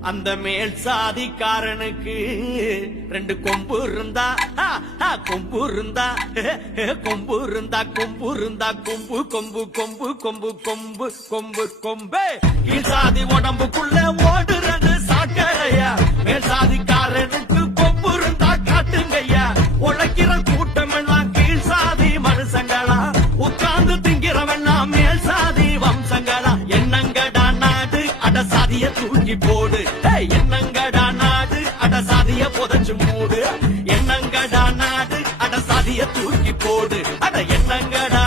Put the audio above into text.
அந்த மேல் சாதிக்காரனுக்கு ரெண்டு கொம்பு இருந்தா கொம்பு இருந்தா கொம்பு இருந்தா கொம்பு இருந்தா கொம்பு கொம்பு கொம்பு கொம்பு கொம்பு கொம்பு கொம்பு. கீழ் சாதி உடம்புக்குள்ள சாதிய தூங்கி போடு. என்னங்கடா நாடு? அட சாதிய புதஞ்சு மூடு. என்னங்கடா நாடு? அட சாதிய தூங்கி போடு. அட என்னங்கடா